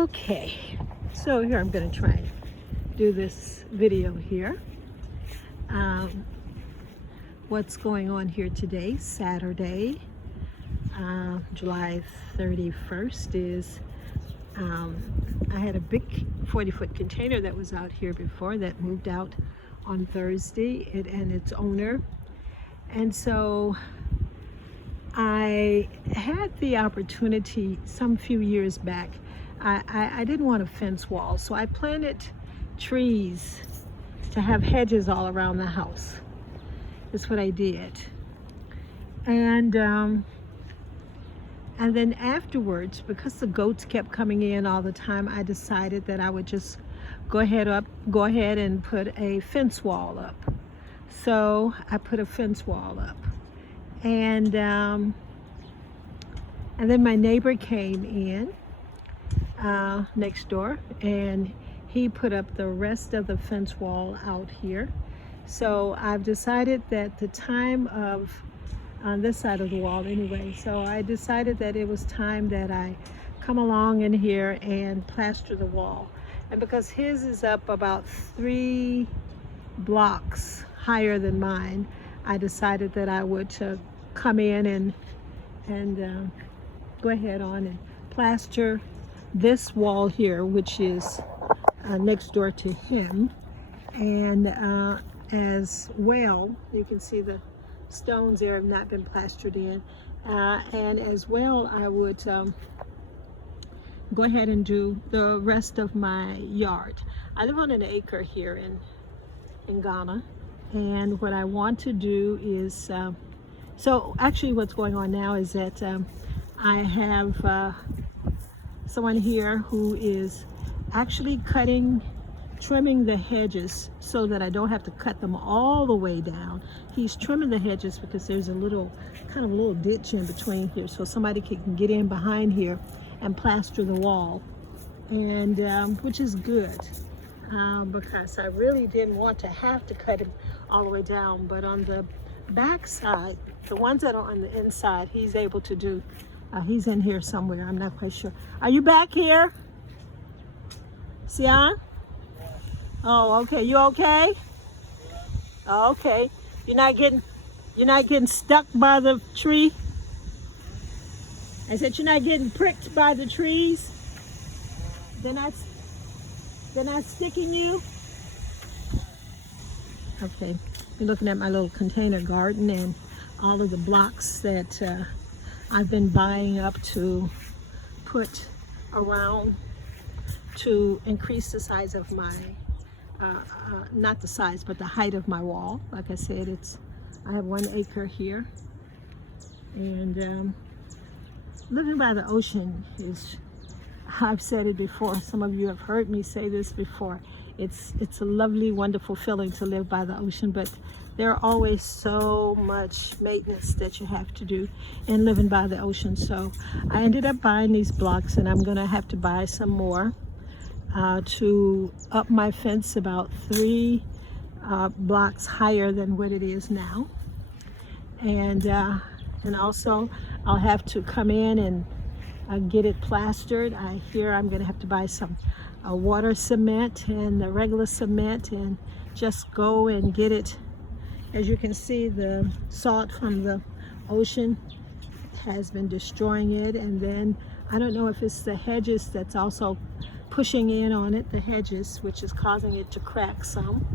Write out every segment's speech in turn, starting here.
Okay, so here I'm going to try and do this video here. What's going on here today, Saturday, July 31st, is I had a big 40-foot container that was out here before that moved out on Thursday, and its owner. And so I had the opportunity some few years back. I didn't want a fence wall, so I planted trees to have hedges all around the house. That's what I did. And then afterwards, because the goats kept coming in all the time, I decided that I would just go ahead and put a fence wall up. So I put a fence wall up. And then my neighbor came in next door, and he put up the rest of the fence wall out here. So I've decided that the time of, on this side of the wall anyway, so I decided that it was time that I come along in here and plaster the wall. And because his is up about 3 blocks higher than mine, I decided that I would come in and go ahead on and plaster this wall here, which is next door to him. And as well, you can see the stones there have not been plastered in. And as well, I would go ahead and do the rest of my yard. I live on an acre here in Ghana, and what I want to do is, so actually what's going on now is that I have someone here who is actually trimming the hedges so that I don't have to cut them all the way down. He's trimming the hedges because there's a little ditch in between here, so somebody can get in behind here and plaster the wall, and which is good, because I really didn't want to have to cut him all the way down. But on the back side, the ones that are on the inside, he's able to do. He's in here somewhere, I'm not quite sure. Are you back here? Sian? Oh, okay. You okay? Oh, okay. You're not getting stuck by the tree? I said you're not getting pricked by the trees? They're not sticking you? Okay. You're looking at my little container garden and all of the blocks that I've been buying up to put around to increase the size of my, not the size, but the height of my wall. Like I said, I have 1 acre here, and living by the ocean is, I've said it before, some of you have heard me say this before, it's a lovely, wonderful feeling to live by the ocean, but there are always so much maintenance that you have to do in living by the ocean. So I ended up buying these blocks, and I'm gonna have to buy some more to up my fence about 3 blocks higher than what it is now. And also I'll have to come in and get it plastered. I hear I'm gonna have to buy some water cement and the regular cement and just go and get it. As you can see, the salt from the ocean has been destroying it, and then I don't know if it's the hedges that's also pushing in on it, the hedges, which is causing it to crack some.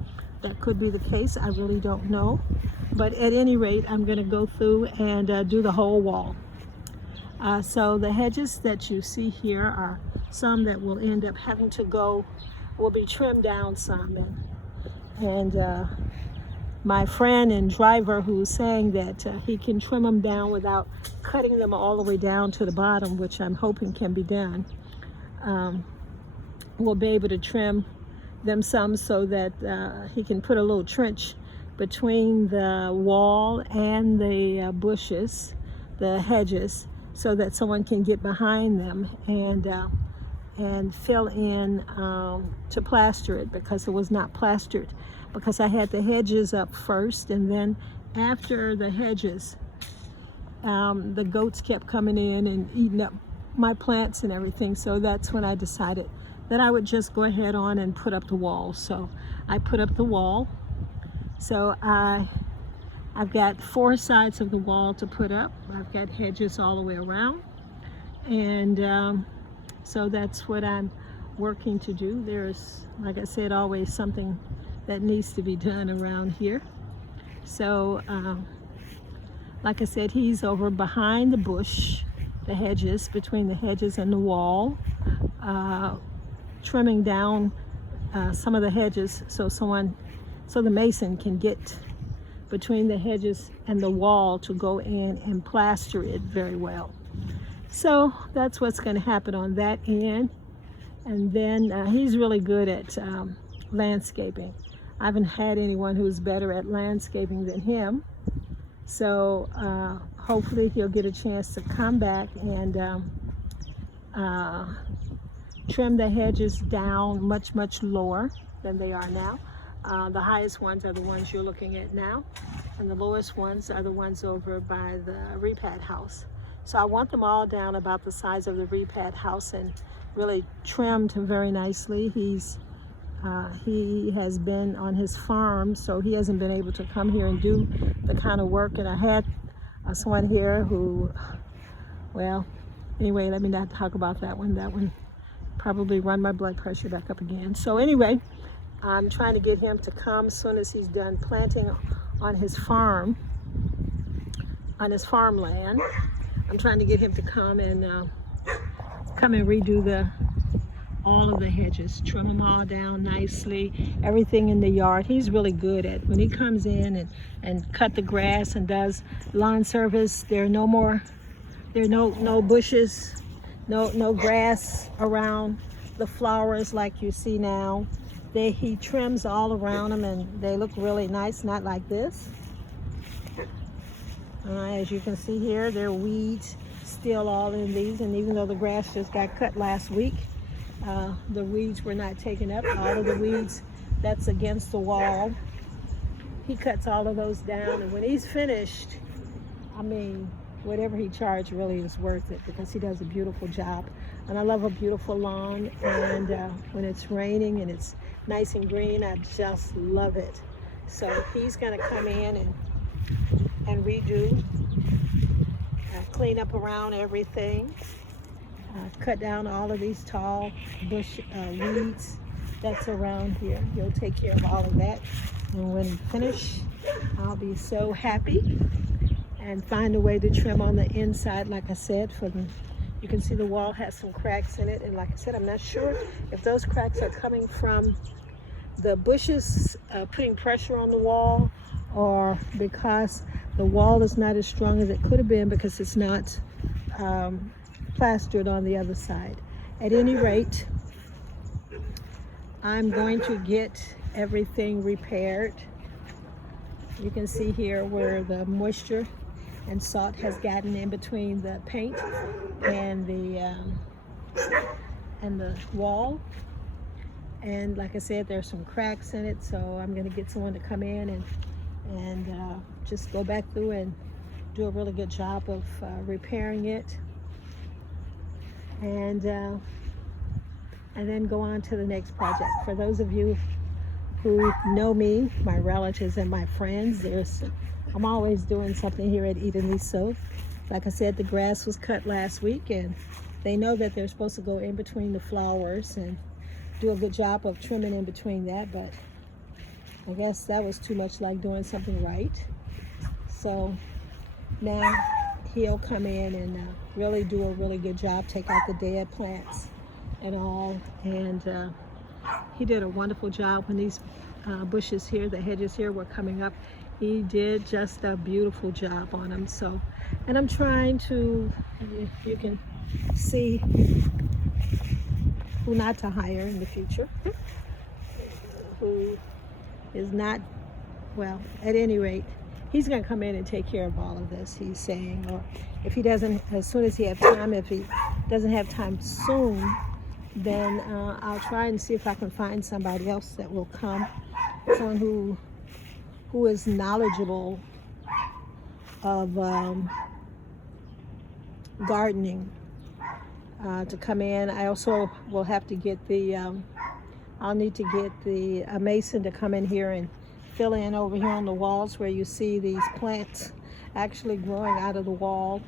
That could be the case, I really don't know. But at any rate, I'm gonna go through and do the whole wall. So the hedges that you see here are some that will end up having to will be trimmed down some. And my friend and driver, who's saying that he can trim them down without cutting them all the way down to the bottom, which I'm hoping can be done, will be able to trim them some so that he can put a little trench between the wall and the bushes, the hedges, so that someone can get behind them and fill in to plaster it, because it was not plastered, because I had the hedges up first, and then after the hedges, the goats kept coming in and eating up my plants and everything. So that's when I decided that I would just go ahead on and put up the wall. So I put up the wall. So I've got 4 sides of the wall to put up. I've got hedges all the way around. And so that's what I'm working to do. There's, like I said, always something that needs to be done around here. So like I said, he's over behind the bush, the hedges, between the hedges and the wall, trimming down some of the hedges so the mason can get between the hedges and the wall to go in and plaster it very well. So that's what's going to happen on that end. And then he's really good at landscaping. I haven't had anyone who's better at landscaping than him. So hopefully he'll get a chance to come back and trim the hedges down much lower than they are now. The highest ones are the ones you're looking at now, and the lowest ones are the ones over by the repad house. So I want them all down about the size of the repad house and really trimmed very nicely. He has been on his farm, so he hasn't been able to come here and do the kind of work. And I had someone here who, well, anyway, let me not talk about that one. That one probably run my blood pressure back up again. So anyway, I'm trying to get him to come as soon as he's done planting on his farm, on his farmland. I'm trying to get him to come and redo all of the hedges, trim them all down nicely, everything in the yard. He's really good at when he comes in and cut the grass and does lawn service. There are no bushes, no grass around the flowers like you see now. He trims all around them and they look really nice, not like this. As you can see here, there are weeds still all in these, and even though the grass just got cut last week, the weeds were not taken up. All of the weeds that's against the wall, he cuts all of those down, and when he's finished, I mean, whatever he charged really is worth it, because he does a beautiful job. And I love a beautiful lawn, and when it's raining and it's nice and green, I just love it. So he's gonna come in and redo, clean up around everything, cut down all of these tall bush weeds that's around here. He'll take care of all of that, and when finished, I'll be so happy and find a way to trim on the inside. Like I said, you can see the wall has some cracks in it, and like I said, I'm not sure if those cracks are coming from the bushes putting pressure on the wall, or because the wall is not as strong as it could have been because it's not plastered on the other side. At any rate, I'm going to get everything repaired. You can see here where the moisture and salt has gotten in between the paint and the wall. And like I said, there's some cracks in it, so I'm going to get someone to come in and just go back through and do a really good job of repairing it, and then go on to the next project. For those of you who know me, my relatives and my friends, I'm always doing something here at EADANISO. Like I said, the grass was cut last week, and they know that they're supposed to go in between the flowers and do a good job of trimming in between that, but I guess that was too much like doing something right. So now he'll come in and really do a really good job, take out the dead plants and all, and he did a wonderful job when these bushes here, the hedges here, were coming up. He did just a beautiful job on them. So, and I'm trying to, you can see who not to hire in the future, who is not, well, at any rate, he's going to come in and take care of all of this, he's saying. Or if he doesn't, as soon as he has time, if he doesn't have time soon, then I'll try and see if I can find somebody else that will come, someone who is knowledgeable of gardening, to come in. I also will have to get the, I'll need to get a mason to come in here and fill in over here on the walls where you see these plants actually growing out of the wall.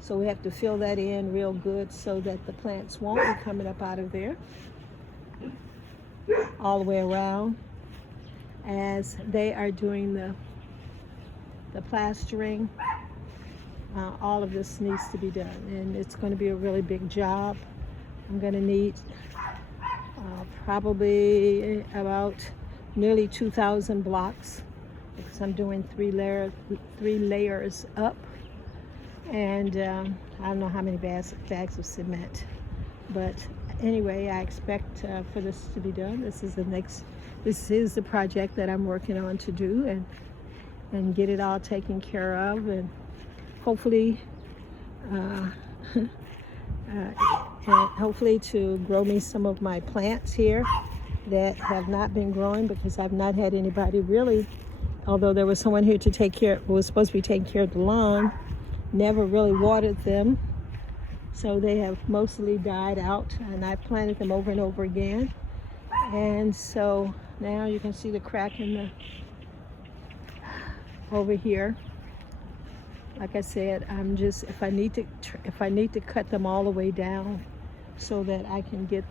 So we have to fill that in real good so that the plants won't be coming up out of there all the way around. As they are doing the plastering, all of this needs to be done, and it's going to be a really big job. I'm going to need probably about nearly 2,000 blocks because I'm doing three layers up, and I don't know how many bags of cement, but anyway, I expect for this to be done. This is the project that I'm working on to do and get it all taken care of, and hopefully hopefully to grow me some of my plants here that have not been growing because I've not had anybody really, although there was someone here to take care, was supposed to be taking care of the lawn, never really watered them. So they have mostly died out, and I planted them over and over again. And so now you can see the crack in the over here. Like I said, I'm just, if I need to cut them all the way down so that I can get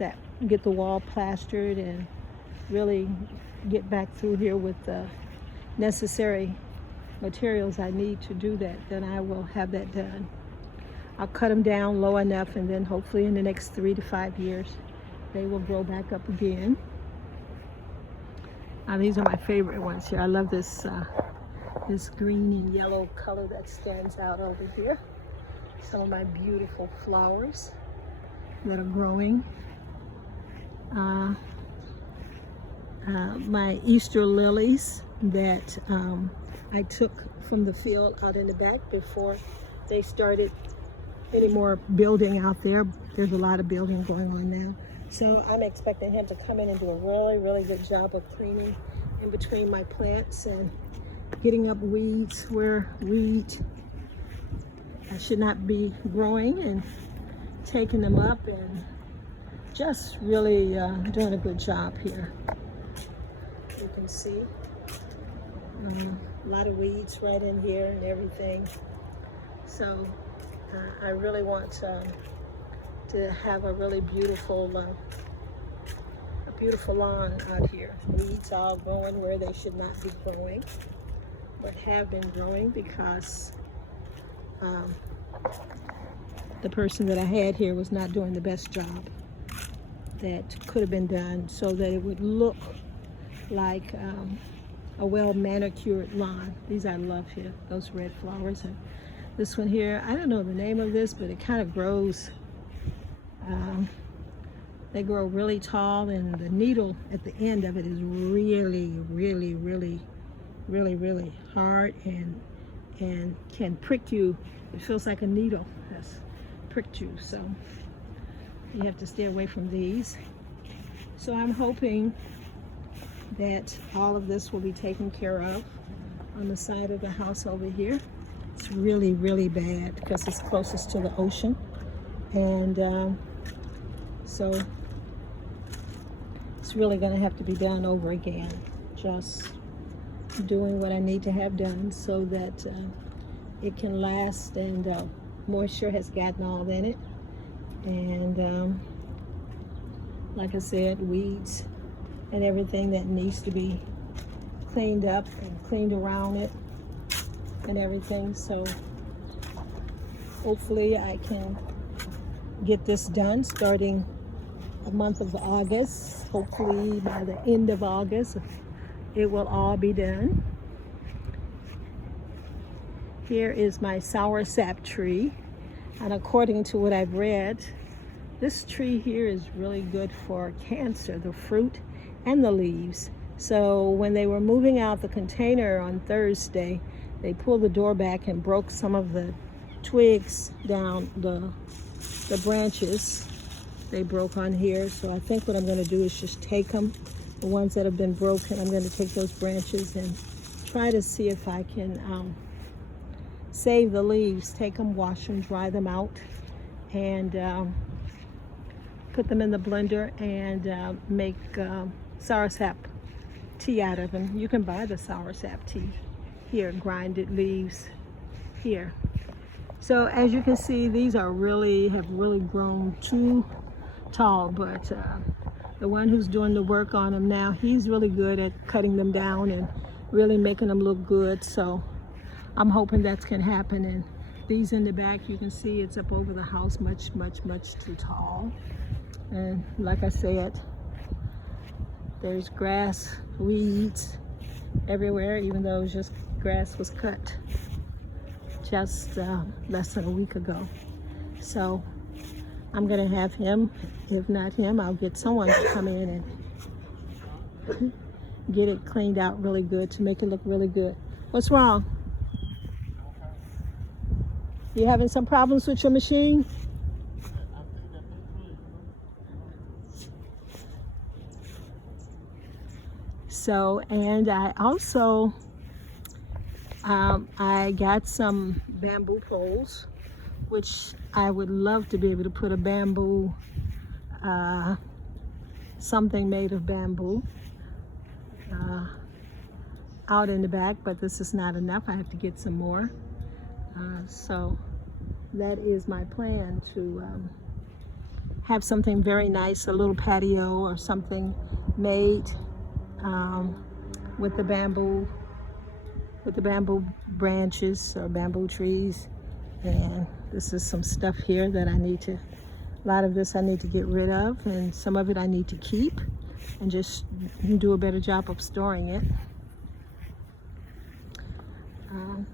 the wall plastered and really get back through here with the necessary materials I need to do that, then I will have that done. I'll cut them down low enough, and then hopefully in the next 3 to 5 years they will grow back up again. These are my favorite ones here. I love this this green and yellow color that stands out over here. Some of my beautiful flowers that are growing. My Easter lilies that I took from the field out in the back before they started any more building out there. There's a lot of building going on now. So I'm expecting him to come in and do a really, really good job of cleaning in between my plants and getting up weeds where weed should not be growing, and taking them up, and just really doing a good job here. You can see a lot of weeds right in here and everything. So I really want to have a really beautiful lawn out here. Weeds all growing where they should not be growing, but have been growing because the person that I had here was not doing the best job that could have been done so that it would look like a well manicured lawn. These I love here, those red flowers. And this one here, I don't know the name of this, but it kind of grows, they grow really tall, and the needle at the end of it is really, really, really, really, really hard and can prick you. It feels like a needle has pricked you, so you have to stay away from these. So I'm hoping that all of this will be taken care of on the side of the house over here. It's really, really bad because it's closest to the ocean, and so it's really going to have to be done over again. Just doing what I need to have done so that it can last, and moisture has gotten all in it, and like I said, weeds and everything that needs to be cleaned up and cleaned around it and everything. So hopefully I can get this done starting the month of August. Hopefully by the end of August it will all be done. Here is my soursap tree, and according to what I've read, this tree here is really good for cancer, the fruit and the leaves. So when they were moving out the container on Thursday, they pulled the door back and broke some of the twigs down, the branches they broke on here. So I think what I'm going to do is just take them, the ones that have been broken. I'm going to take those branches and try to see if I can save the leaves, take them, wash them, dry them out, and put them in the blender and make soursop tea out of them. You can buy the soursop tea here, grinded leaves here. So as you can see, these are have really grown too tall, but the one who's doing the work on them now, he's really good at cutting them down and really making them look good. So I'm hoping that can happen. And these in the back, you can see it's up over the house, much too tall. And like I said, there's grass, weeds everywhere, even though just grass was cut just less than a week ago. So I'm gonna have him, if not him, I'll get someone to come in and get it cleaned out really good to make it look really good. What's wrong? You having some problems with your machine? So, and I also, I got some bamboo poles, which I would love to be able to put a bamboo, something made of bamboo out in the back, but this is not enough. I have to get some more. So that is my plan, to have something very nice, a little patio or something made with the bamboo branches or bamboo trees. And this is some stuff here that I need to, a lot of this I need to get rid of, and some of it I need to keep and just do a better job of storing it.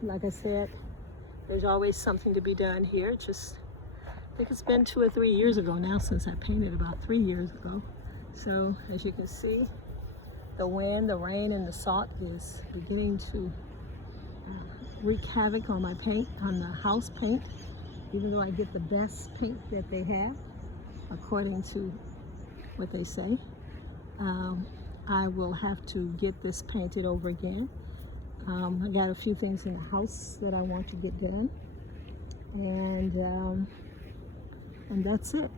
Like I said, there's always something to be done here. Just, I think it's been 2 or 3 years ago now since I painted, about 3 years ago. So as you can see, the wind, the rain, and the salt is beginning to wreak havoc on my paint, on the house paint, even though I get the best paint that they have, according to what they say. I will have to get this painted over again. I got a few things in the house that I want to get done, and that's it.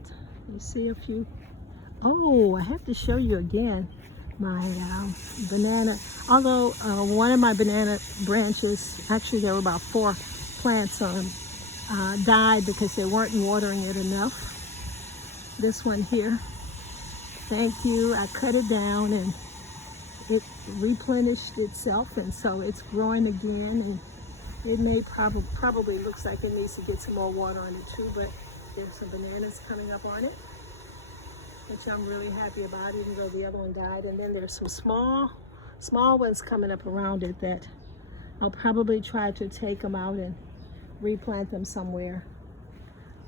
You see a few. Oh, I have to show you again my banana. Although one of my banana branches, actually there were about 4 plants on, died because they weren't watering it enough. This one here, thank you. I cut it down and it replenished itself, and so it's growing again, and it may probably looks like it needs to get some more water on it too, but there's some bananas coming up on it, which I'm really happy about, even though the other one died. And then there's some small ones coming up around it that I'll probably try to take them out and replant them somewhere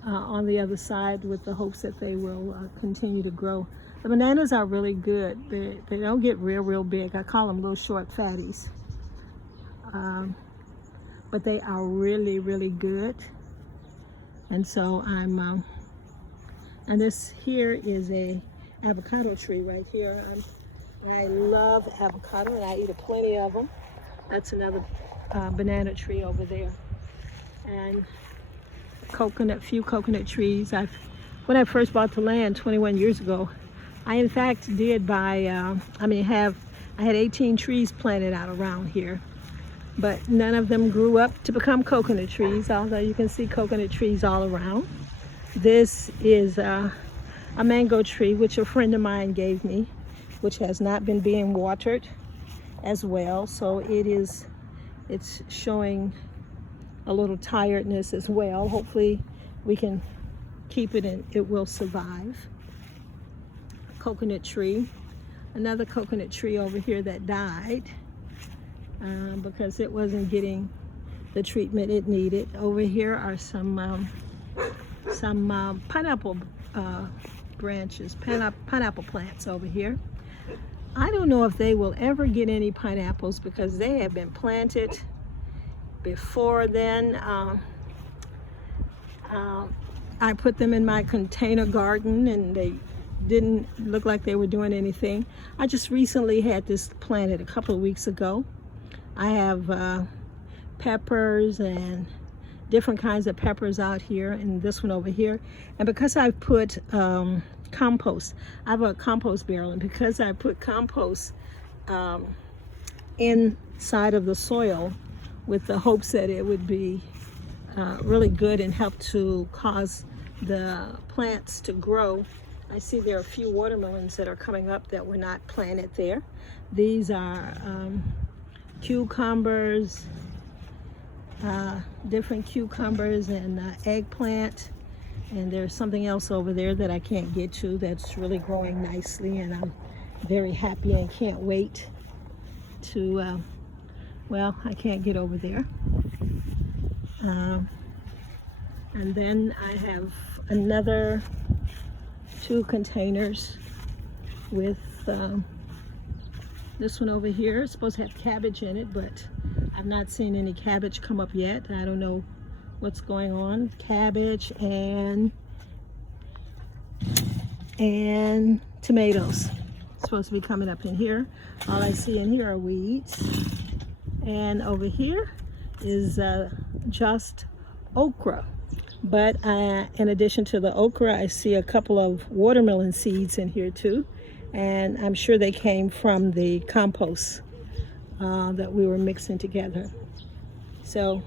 on the other side, with the hopes that they will continue to grow. The bananas are really good. They don't get real big. I call them little short fatties. But they are really good. And so I'm, and this here is a avocado tree right here. I love avocado and I eat plenty of them. That's another banana tree over there. And few coconut trees. When I first bought the land 21 years ago, I in fact did buy, I had 18 trees planted out around here, but none of them grew up to become coconut trees, although you can see coconut trees all around. This is a mango tree, which a friend of mine gave me, which has not been being watered as well. So it's showing a little tiredness as well. Hopefully we can keep it and it will survive. Coconut tree, another coconut tree over here that died because it wasn't getting the treatment it needed. Over here are some pineapple branches, pineapple plants over here. I don't know if they will ever get any pineapples because they have been planted before then. I put them in my container garden and they didn't look like they were doing anything. I just recently had this planted a couple of weeks ago. I have peppers and different kinds of peppers out here, and this one over here. And because I've put compost. I have a compost barrel, and because I put compost inside of the soil with the hopes that it would be really good and help to cause the plants to grow. I see there are a few watermelons that are coming up that were not planted there. These are cucumbers, different cucumbers and eggplant. And there's something else over there that I can't get to that's really growing nicely, and I'm very happy and can't wait to, well, I can't get over there. And then I have another 2 containers with this one over here. It's supposed to have cabbage in it, but I've not seen any cabbage come up yet. I don't know what's going on. Cabbage and tomatoes supposed to be coming up in here. All I see in here are weeds, and over here is just okra. But in addition to the okra, I see a couple of watermelon seeds in here too, and I'm sure they came from the compost that we were mixing together. So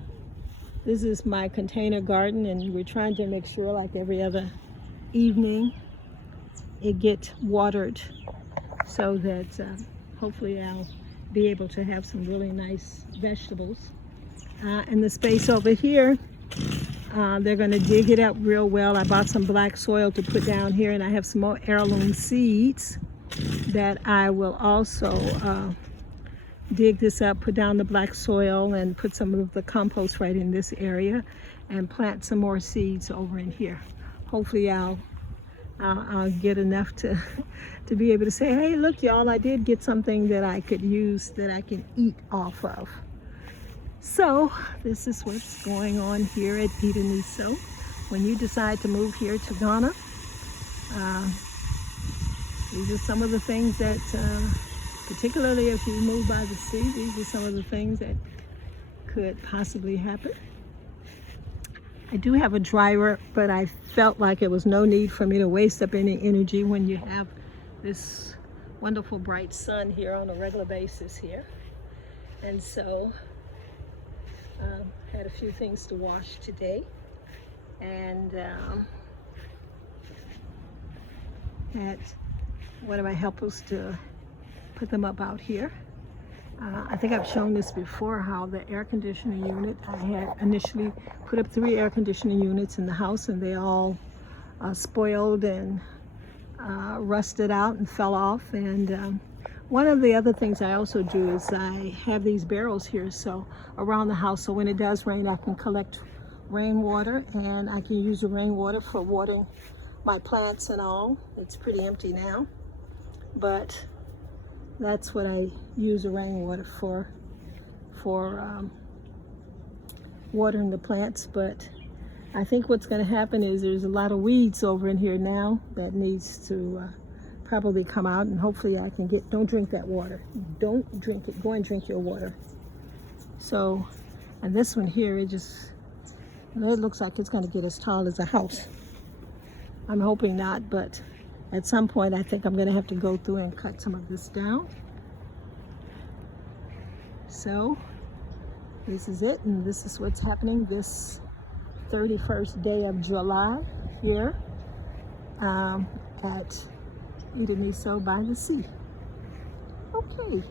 this is my container garden, and we're trying to make sure, like every other evening, it gets watered so that hopefully I'll be able to have some really nice vegetables. And the space over here, they're going to dig it up real well. I bought some black soil to put down here, and I have some more heirloom seeds that I will also dig this up, put down the black soil, and put some of the compost right in this area, and plant some more seeds over in here. Hopefully I'll get enough to be able to say, hey, look, y'all, I did get something that I could use, that I can eat off of. So this is what's going on here at EADANISO. When you decide to move here to Ghana, these are some of the things that, particularly if you move by the sea, these are some of the things that could possibly happen. I do have a dryer, but I felt like it was no need for me to waste up any energy when you have this wonderful bright sun here on a regular basis here. And so had a few things to wash today, and had one of my helpers to put them up out here. I think I've shown this before, how the air conditioning unit, I had initially put up 3 air conditioning units in the house, and they all spoiled and rusted out and fell off. And one of the other things I also do is I have these barrels here so around the house, so when it does rain, I can collect rainwater, and I can use the rainwater for watering my plants and all. It's pretty empty now, but that's what I use the rainwater for watering the plants. But I think what's going to happen is there's a lot of weeds over in here now that needs to probably come out, and hopefully I can get, don't drink that water. Don't drink it. Go and drink your water. So, and this one here, it looks like it's going to get as tall as a house. I'm hoping not, but at some point I think I'm going to have to go through and cut some of this down. So this is it, and this is what's happening this 31st day of July here at EADANISO by the sea. Okay.